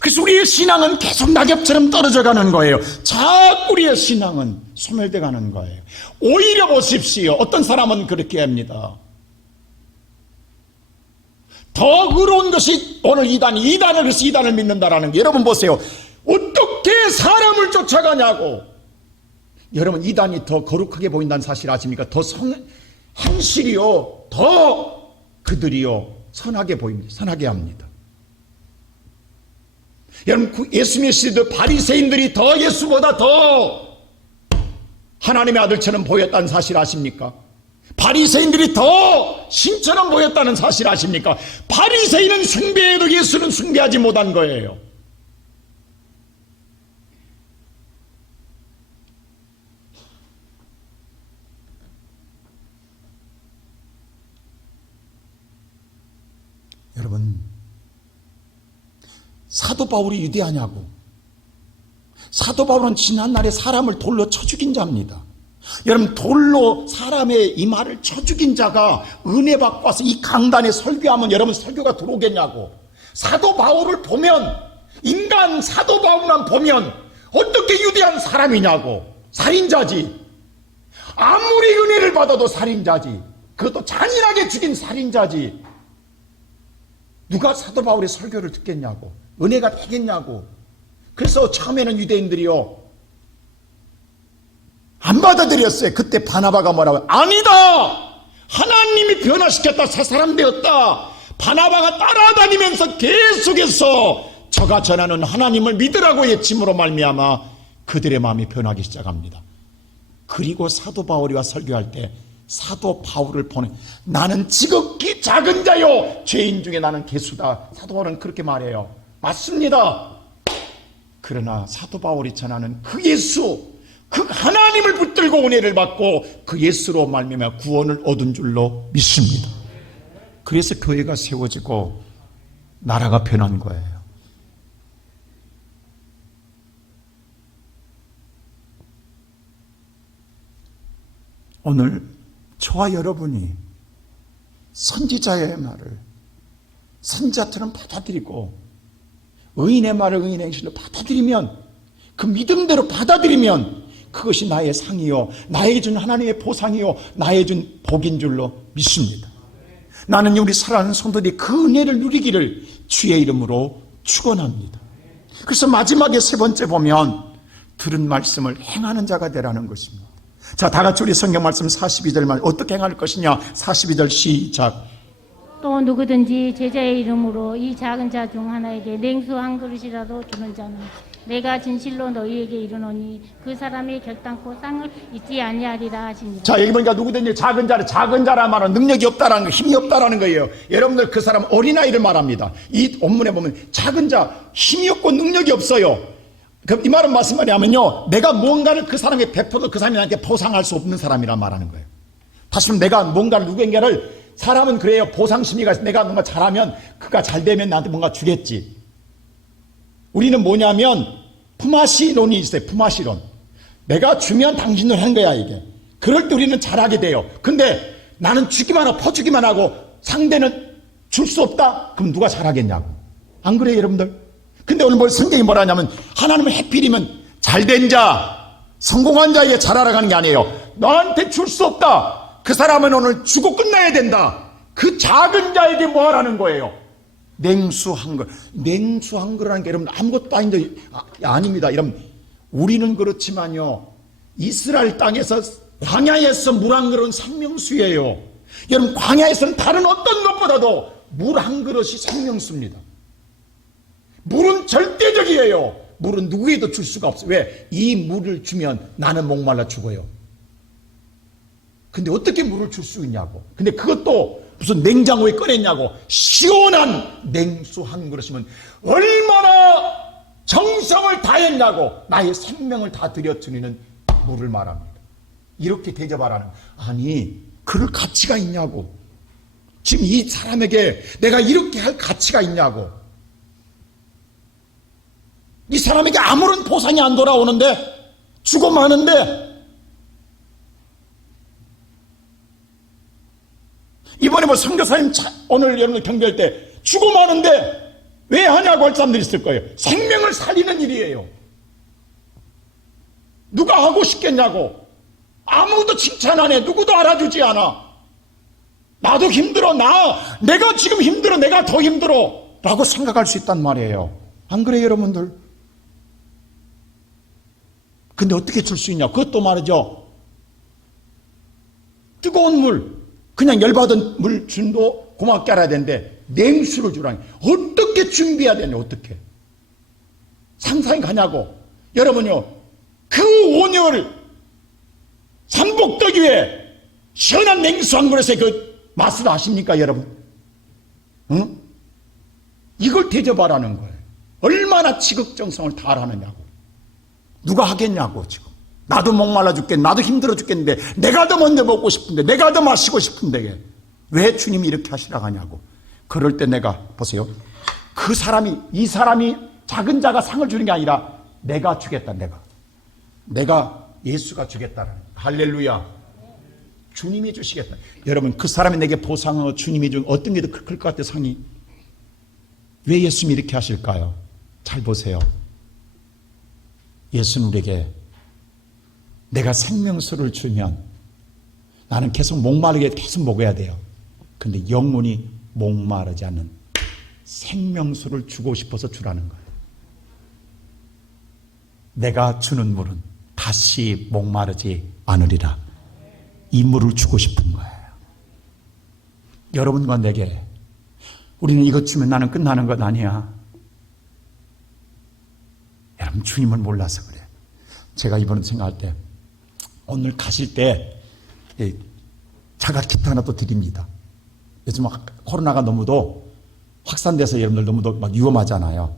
그래서 우리의 신앙은 계속 낙엽처럼 떨어져 가는 거예요. 자꾸 우리의 신앙은 소멸돼 가는 거예요. 오히려 보십시오. 어떤 사람은 그렇게 합니다. 더 의로운 것이 오늘 이단을 그래서 이단을 믿는다라는 게, 여러분 보세요. 어떻게 사람을 쫓아가냐고. 여러분, 이단이 더 거룩하게 보인다는 사실 아십니까? 더 행실이요, 더 그들이요 선하게 보입니다. 선하게 합니다. 여러분, 예수님의 시대 바리새인들이 더 예수보다 더 하나님의 아들처럼 보였다는 사실 아십니까? 바리새인들이 더 신처럼 보였다는 사실 아십니까? 바리새인은 숭배해도 예수는 숭배하지 못한 거예요. 여러분, 사도 바울이 위대하냐고. 사도 바울은 지난날에 사람을 돌로 쳐 죽인 자입니다. 여러분, 돌로 사람의 이마를 쳐 죽인 자가 은혜 받고 와서 이 강단에 설교하면 여러분 설교가 들어오겠냐고. 사도 바울을 보면, 인간 사도 바울만 보면 어떻게 위대한 사람이냐고. 살인자지. 아무리 은혜를 받아도 살인자지. 그것도 잔인하게 죽인 살인자지. 누가 사도 바울의 설교를 듣겠냐고. 은혜가 되겠냐고. 그래서 처음에는 유대인들이요 안 받아들였어요. 그때 바나바가 뭐라고, 아니다, 하나님이 변화시켰다, 새 사람 되었다. 바나바가 따라다니면서 계속해서 저가 전하는 하나님을 믿으라고 외침으로 말미암아 그들의 마음이 변하기 시작합니다. 그리고 사도 바울이와 설교할 때 사도 바울을 보내, 나는 지극히 작은 자요 죄인 중에 나는 개수다. 사도 바울은 그렇게 말해요. 맞습니다. 그러나 사도 바울이 전하는 그 예수, 그 하나님을 붙들고 은혜를 받고 그 예수로 말미암아 구원을 얻은 줄로 믿습니다. 그래서 교회가 세워지고 나라가 변한 거예요. 오늘 저와 여러분이 선지자의 말을 선지자처럼 받아들이고 의인의 말을 의인의 행실로 받아들이면, 그 믿음대로 받아들이면 그것이 나의 상이요, 나에게 준 하나님의 보상이요, 나에게 준 복인 줄로 믿습니다. 나는 우리 사랑하는 성도들이 그 은혜를 누리기를 주의 이름으로 축원합니다. 그래서 마지막에 세 번째 보면 들은 말씀을 행하는 자가 되라는 것입니다. 자, 다 같이 우리 성경 말씀 42절 말 어떻게 행할 것이냐. 42절 시작. 또 누구든지 제자의 이름으로 이 작은 자 중 하나에게 냉수 한 그릇이라도 주는 자는 내가 진실로 너희에게 이르노니 그 사람이 결단코 쌍을 잊지 아니하리라 하시니라. 자, 여기 보니까 누구든지 작은 자란 말은 능력이 없다라는 거, 힘이 없다라는 거예요. 여러분들, 그 사람 어린아이를 말합니다. 이 본문에 보면 작은 자, 힘이 없고 능력이 없어요. 그럼 이 말은 무슨 말이냐면요, 내가 뭔가를 그 사람에게 베풀어도 그 사람이 나한테 보상할 수 없는 사람이란 말하는 거예요. 다시 말하면 내가 뭔가를 누구에게를, 사람은 그래요. 보상심리가 있어. 내가 뭔가 잘하면, 그가 잘 되면 나한테 뭔가 주겠지. 우리는 뭐냐면 품앗이론이 있어요. 품앗이론. 내가 주면 당신을 한 거야, 이게. 그럴 때 우리는 잘하게 돼요. 근데 나는 주기만 하고 퍼주기만 하고 상대는 줄 수 없다? 그럼 누가 잘하겠냐고. 안 그래요, 여러분들? 근데 오늘 성경이 뭐라냐면 하나님은 해필이면 잘된 자, 성공한 자에게 잘하라는 게 아니에요. 너한테 줄 수 없다. 그 사람은 오늘 주고 끝나야 된다. 그 작은 자에게 뭐 하라는 거예요? 냉수 한 그릇. 냉수 한 그릇라는 게 여러분 아무것도 아닌데, 아닙니다. 여러분, 우리는 그렇지만요, 이스라엘 땅에서 광야에서 물 한 그릇은 생명수예요. 여러분, 광야에서는 다른 어떤 것보다도 물 한 그릇이 생명수입니다. 물은 절대적이에요. 물은 누구에도 줄 수가 없어요. 왜? 이 물을 주면 나는 목말라 죽어요. 근데 어떻게 물을 줄 수 있냐고. 근데 그것도 무슨 냉장고에 꺼냈냐고. 시원한 냉수 한 그릇이면 얼마나 정성을 다했냐고, 나의 생명을 다 들여주는 물을 말합니다. 이렇게 대접하라는, 아니 그럴 가치가 있냐고, 지금 이 사람에게 내가 이렇게 할 가치가 있냐고. 이 사람에게 아무런 보상이 안 돌아오는데, 주고 마는데. 이번에 뭐 선교사님 오늘 여러분들 경배할 때 주고 마는데 왜 하냐고 할 사람들이 있을 거예요. 생명을 살리는 일이에요. 누가 하고 싶겠냐고. 아무도 칭찬 안 해. 누구도 알아주지 않아. 나도 힘들어. 내가 지금 힘들어. 내가 더 힘들어 라고 생각할 수 있단 말이에요. 안 그래요 여러분들? 근데 어떻게 줄 수 있냐? 그것도 말이죠, 뜨거운 물, 그냥 열받은 물 준도 고맙게 알아야 되는데 냉수를 주라니, 어떻게 준비해야 되냐? 어떻게 상상이 가냐고. 여러분요, 그 온열 삼복더기 위에 시원한 냉수 한 그릇에 그 맛을 아십니까 여러분? 응? 이걸 대접하라는 거예요. 얼마나 지극정성을 다하느냐고. 누가 하겠냐고. 지금 나도 목말라 죽겠는데, 나도 힘들어 죽겠는데, 내가 더 먼저 먹고 싶은데, 내가 더 마시고 싶은데 왜 주님이 이렇게 하시라고 하냐고. 그럴 때 내가 보세요, 그 사람이, 이 사람이 작은 자가 상을 주는 게 아니라 내가 주겠다. 내가 예수가 주겠다라는, 할렐루야. 주님이 주시겠다. 여러분, 그 사람이 내게 보상을 주님이 준 어떤 게 더 클 것 같아요? 상이. 왜 예수님이 이렇게 하실까요? 잘 보세요. 예수는 우리에게 내가 생명수를 주면 나는 계속 목마르게 계속 먹어야 돼요. 근데 영혼이 목마르지 않는 생명수를 주고 싶어서 주라는 거예요. 내가 주는 물은 다시 목마르지 않으리라. 이 물을 주고 싶은 거예요. 여러분과 내게, 우리는 이것 주면 나는 끝나는 것 아니야. 여러분, 주님을 몰라서 그래요. 제가 이번에 생각할 때, 오늘 가실 때 자가 키트 하나 또 드립니다. 요즘 코로나가 너무도 확산돼서 여러분들 너무도 막 위험하잖아요.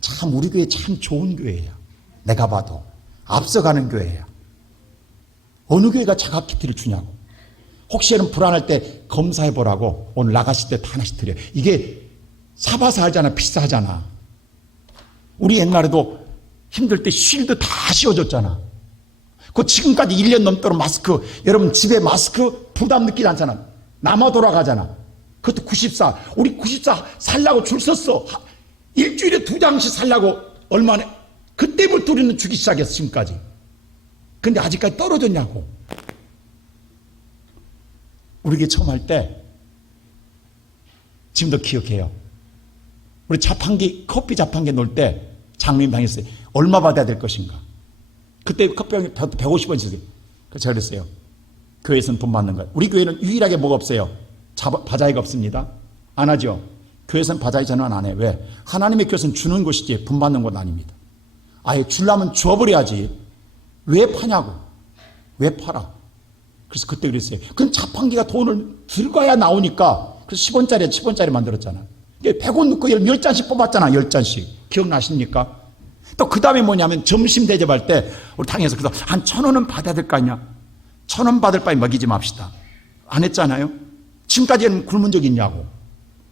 참 우리 교회 참 좋은 교회예요. 내가 봐도 앞서가는 교회예요. 어느 교회가 자가 키트를 주냐고. 혹시 여러분 불안할 때 검사해 보라고 오늘 나가실 때 다 하나씩 드려요. 이게 사봐서 하잖아. 비싸잖아. 우리 옛날에도 힘들 때 쉴드 다 씌워줬잖아. 그 지금까지 1년 넘도록 마스크, 여러분 집에 마스크 부담 느끼지 않잖아. 남아 돌아가잖아. 그것도 94. 우리 94 살라고 줄 섰어. 일주일에 2장씩 살라고 얼마나. 그때부터 우리는 주기 시작했어 지금까지. 근데 아직까지 떨어졌냐고. 우리 게 처음 할 때 지금도 기억해요. 우리 자판기, 커피 자판기 놓을 때 장로님 당했어요. 얼마 받아야 될 것인가. 그때 커피병이 150원 주세요. 그래서 제가 그랬어요. 교회에서는 돈 받는 거예요. 우리 교회는 유일하게 뭐가 없어요? 바자회가 없습니다. 안 하죠. 교회에서는 바자회 전환 안 해요. 왜? 하나님의 교회에서는 주는 곳이지 분 받는 곳 아닙니다. 아예 주려면 주어버려야지. 왜 파냐고. 왜 팔아? 그래서 그때 그랬어요. 그럼 자판기가 돈을 들어야 나오니까. 그래서 10원짜리 10원짜리 만들었잖아. 100원 넣고 10잔씩 뽑았잖아. 10잔씩. 기억나십니까? 또 그 다음에 뭐냐면 점심 대접할 때 우리 당에서 그래서 한 1,000원은 받아야 될 거 아니야. 1,000원 받을 바에 먹이지 맙시다. 안 했잖아요. 지금까지는 굶은 적 있냐고.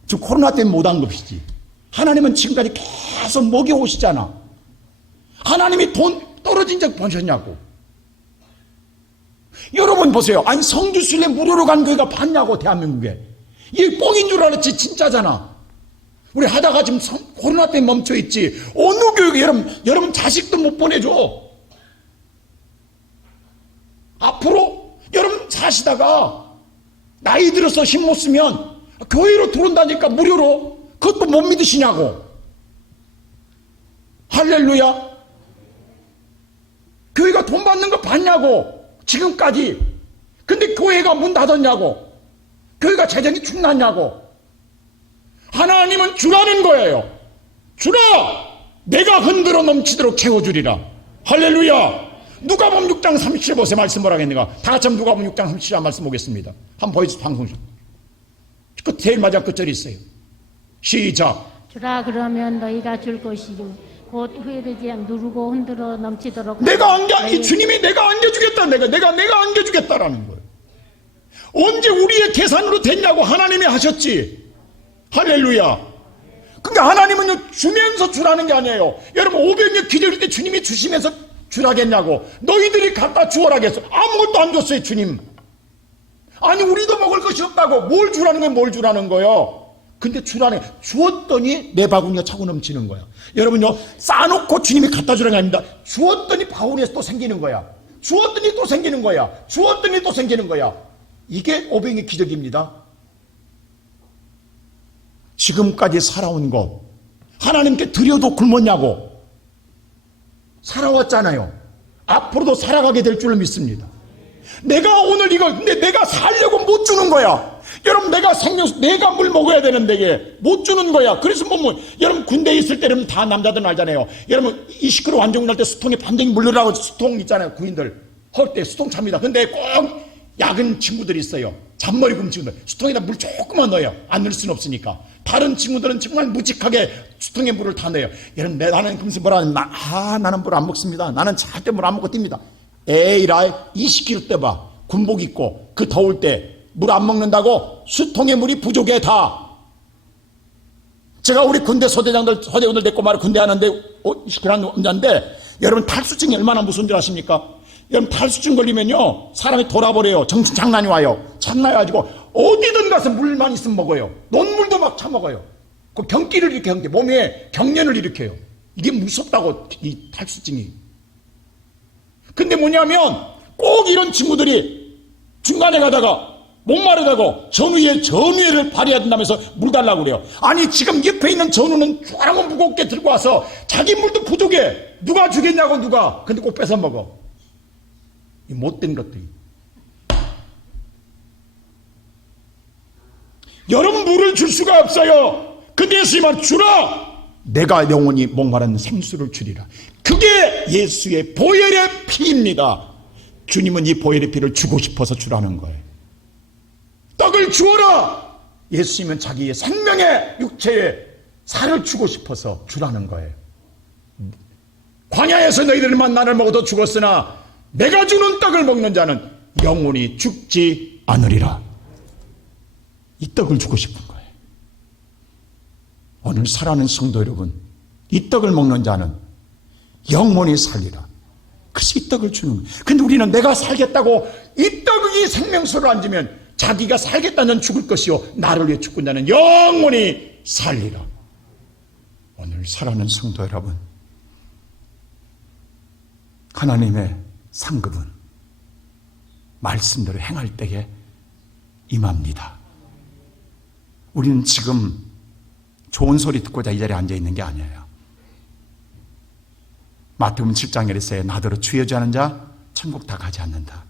지금 코로나 때문에 못한 것이지. 하나님은 지금까지 계속 먹여오시잖아. 하나님이 돈 떨어진 적 보셨냐고. 여러분 보세요. 아니 성주순례 무료로 간 교회가 봤냐고. 대한민국에. 이게 뻥인 줄 알았지. 진짜잖아. 우리 하다가 지금 코로나 때문에 멈춰있지. 어느 교육에 여러분 자식도 못 보내줘. 앞으로 여러분 사시다가 나이 들어서 힘 못 쓰면 교회로 들어온다니까 무료로. 그것도 못 믿으시냐고. 할렐루야. 교회가 돈 받는 거 봤냐고. 지금까지. 근데 교회가 문 닫았냐고. 교회가 재정이 충났냐고. 하나님은 주라는 거예요. 주라. 내가 흔들어 넘치도록 채워주리라. 할렐루야. 누가복음 6장 37절 보세요. 말씀 뭐라고 했는가. 다 같이 한번 누가복음 6장 37절 말씀 보겠습니다. 한번 보여주세요. 방송 좀. 그 제일 마지막 끝절이 있어요. 시작. 주라 그러면 너희가 줄 것이요 곧 후회되지 않 누르고 흔들어 넘치도록 내가 하라. 안겨, 이 주님이 내가 안겨주겠다. 내가 안겨주겠다라는 거예요. 언제 우리의 계산으로 됐냐고 하나님이 하셨지. 할렐루야. 그러니까 하나님은 주면서 주라는 게 아니에요. 여러분 500년 기절일 때 주님이 주시면서 주라겠냐고. 너희들이 갖다 주어라겠어. 아무것도 안 줬어요 주님. 아니 우리도 먹을 것이 없다고. 뭘 주라는 거예요. 근데 주었더니 내 바구니가 차고 넘치는 거야. 여러분요, 싸놓고 주님이 갖다 주라는 게 아닙니다. 주었더니 바구니에서 또 생기는 거야. 주었더니 또 생기는 거야. 주었더니 또 생기는 거야. 이게 500의 기적입니다. 지금까지 살아온 것 하나님께 드려도 굶었냐고. 살아왔잖아요. 앞으로도 살아가게 될 줄을 믿습니다. 내가 오늘 근데 내가 살려고 못 주는 거야. 여러분 내가 물 먹어야 되는데 이게 못 주는 거야. 그래서 여러분 군대에 있을 때는 다 남자들은 알잖아요. 여러분 20km 완종할 때 수통에 반댕이 물르라고 수통 있잖아요. 구인들 헐 때 수통 찹니다. 근데 꼭 약은 친구들이 있어요. 잔머리 군 친구들 수통에다 물 조금만 넣어요. 안 넣을 수는 없으니까. 다른 친구들은 정말 무직하게 수통에 물을 다 넣어요. 여러분 나는 금세 뭐라 하냐면 나는 물 안 먹습니다. 나는 절대 물 안 먹고 뜁니다. 에이라이 20km 때 봐. 군복 입고 그 더울 때 물 안 먹는다고 수통에 물이 부족해 다. 제가 우리 군대 소대원들 데리고 말을 군대 하는데 20km 남자인데 여러분 탈수증이 얼마나 무서운 줄 아십니까? 여러분 탈수증 걸리면요 사람이 돌아버려요. 정신 장난이 와요. 장난해가지고 어디든 가서 물만 있으면 먹어요. 논물도 막 처먹어요. 그 경기를 일으켜요. 몸에 경련을 일으켜요. 이게 무섭다고 이 탈수증이. 근데 뭐냐면 꼭 이런 친구들이 중간에 가다가 목마르다고 전우회를 발휘해야 된다면서 물 달라고 그래요. 아니 지금 옆에 있는 전우는 쫙 무겁게 들고 와서 자기 물도 부족해. 누가 주겠냐고 누가. 근데 꼭 뺏어 먹어. 이 못된 것들이. 여러분 물을 줄 수가 없어요. 근데 예수님은 주라. 내가 영원히 목마른 생수를 주리라. 그게 예수의 보혈의 피입니다. 주님은 이 보혈의 피를 주고 싶어서 주라는 거예요. 떡을 주어라. 예수님은 자기의 생명의 육체의 살을 주고 싶어서 주라는 거예요. 광야에서 너희들만 나를 먹어도 죽었으나 내가 주는 떡을 먹는 자는 영원히 죽지 않으리라. 이 떡을 주고 싶은 거예요. 오늘 살아가는 성도 여러분, 이 떡을 먹는 자는 영원히 살리라. 그래서 이 떡을 주는 거예요. 근데 우리는 내가 살겠다고 이 떡이 생명수를 안 주면 자기가 살겠다는 죽을 것이요 나를 위해 죽고 나는 영원히 살리라. 오늘 살아가는 성도 여러분, 하나님의 상급은 말씀대로 행할 때에 임합니다. 우리는 지금 좋은 소리 듣고자 이 자리에 앉아 있는 게 아니에요. 마태복음 7장에 그랬어요. 나더러 주여 주하는 자 천국 다 가지 않는다.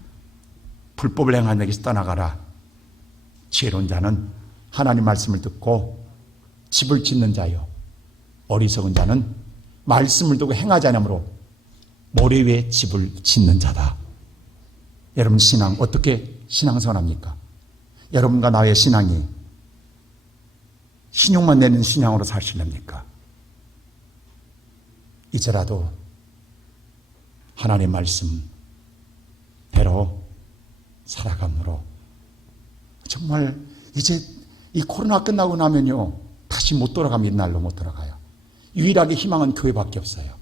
불법을 행하는 자에게서 떠나가라. 지혜로운 자는 하나님 말씀을 듣고 집을 짓는 자요, 어리석은 자는 말씀을 듣고 행하지 않으므로 모래 위에 집을 짓는 자다. 여러분 신앙 어떻게 신앙생활합니까? 여러분과 나의 신앙이 신용만 내는 신앙으로 사실랍니까? 이제라도 하나님의 말씀대로 살아감으로 정말 이제 이 코로나 끝나고 나면요 다시 못 돌아가면 옛날로 못 돌아가요. 유일하게 희망은 교회밖에 없어요.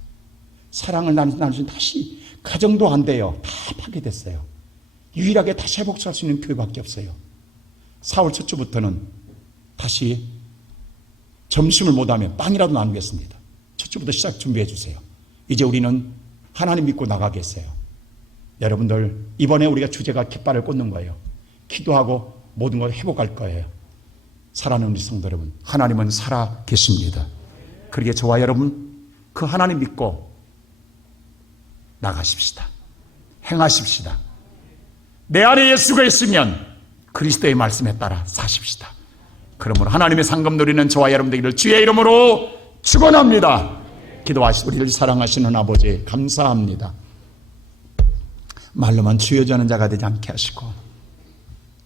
사랑을 나눌 수 있는 다시 가정도 안 돼요. 다 파괴됐어요. 유일하게 다시 회복할 수 있는 교회밖에 없어요. 4월 첫 주부터는 다시 점심을 못하면 빵이라도 나누겠습니다. 첫 주부터 시작 준비해 주세요. 이제 우리는 하나님 믿고 나가겠어요. 여러분들 이번에 우리가 주제가 깃발을 꽂는 거예요. 기도하고 모든 걸 회복할 거예요. 사랑하는 우리 성도 여러분, 하나님은 살아 계십니다. 그러기에 저와 여러분 그 하나님 믿고 나가십시다. 행하십시다. 내 안에 예수가 있으면 그리스도의 말씀에 따라 사십시다. 그러므로 하나님의 상급 누리는 저와 여러분들을 주의 이름으로 축원합니다. 기도하시고 우리를 사랑하시는 아버지 감사합니다. 말로만 주여 주는 자가 되지 않게 하시고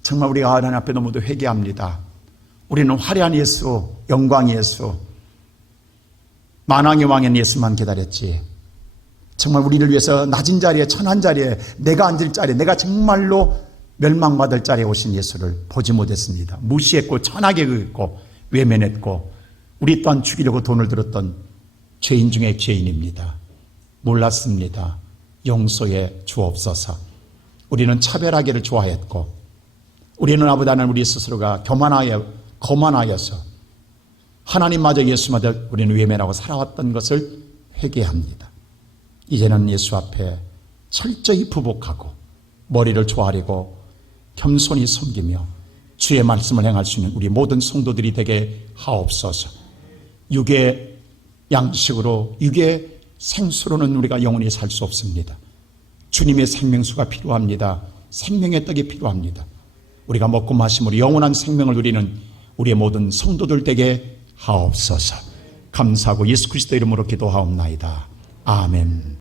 정말 우리가 하나님 앞에 너무도 회개합니다. 우리는 화려한 예수, 영광 예수, 만왕의 왕인 예수만 기다렸지. 정말 우리를 위해서 낮은 자리에, 천한 자리에, 내가 앉을 자리에, 내가 정말로 멸망받을 자리에 오신 예수를 보지 못했습니다. 무시했고 천하게 그랬고 외면했고 우리 또한 죽이려고 돈을 들었던 죄인 중에 죄인입니다. 몰랐습니다. 용서해 주옵소서. 우리는 차별하기를 좋아했고 우리는 아보다는 우리 스스로가 거만하여서 하나님마저 예수마저 우리는 외면하고 살아왔던 것을 회개합니다. 이제는 예수 앞에 철저히 부복하고 머리를 조아리고 겸손히 섬기며 주의 말씀을 행할 수 있는 우리 모든 성도들이 되게 하옵소서. 육의 양식으로, 육의 생수로는 우리가 영원히 살 수 없습니다. 주님의 생명수가 필요합니다. 생명의 떡이 필요합니다. 우리가 먹고 마심으로 영원한 생명을 누리는 우리의 모든 성도들 되게 하옵소서. 감사하고 예수 그리스도 이름으로 기도하옵나이다. 아멘.